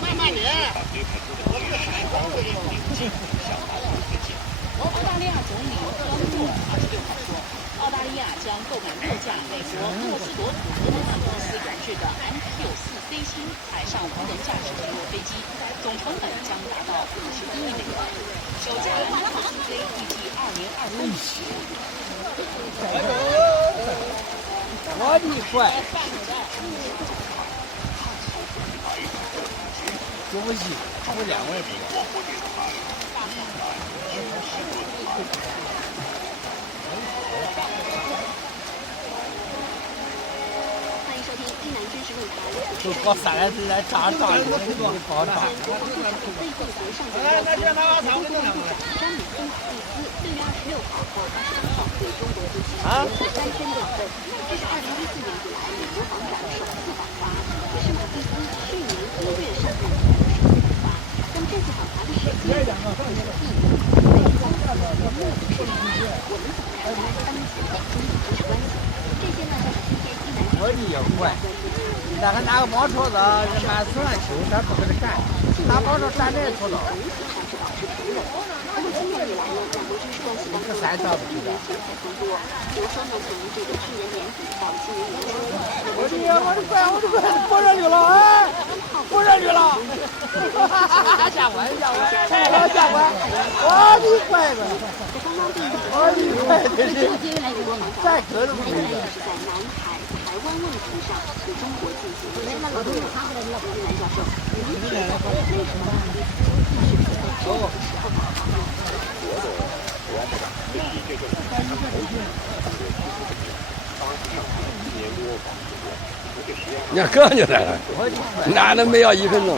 慢慢点。澳大利亚总理川普26号说，澳大利亚将购买6架美国诺斯罗普核能公司研制的 MQ-4C 星海上无人驾驶巡逻飞机，总成本将达到51亿美元。9架 MQ-4C 预计2023年起。我的乖！对不起，我2万也不要。欢迎收听西南真实论坛。都搞3来3来炸，爆炸。背后协上将詹姆斯·蒂斯6月26号到31号对中国进行连续3天的访问，这是2014年以来美国访长首次访华，也是马蒂斯去年1月上任以来的首次访华。那么这次访华的时间和意义，在中国的目的是什么？我们怎么看待当前的中美军事关系？这些呢，就是今天西南我的也怪，那个拿个包车子，人家手上修，他不给他干，拿包车站着拖到。但是保持平稳。那么今年以来呢，两国军事关系当中一年节才增多，比如说呢，从这个去年年底到今年年初，我的乖，过热去了，哎，过热去了，下关，我的乖子，这是再可都不行的。是在南海、台湾问题上对中国进行对南教授，您觉得为什么马蒂斯是在这个时候访华呢？你看哥就来了，哪能没要1分钟？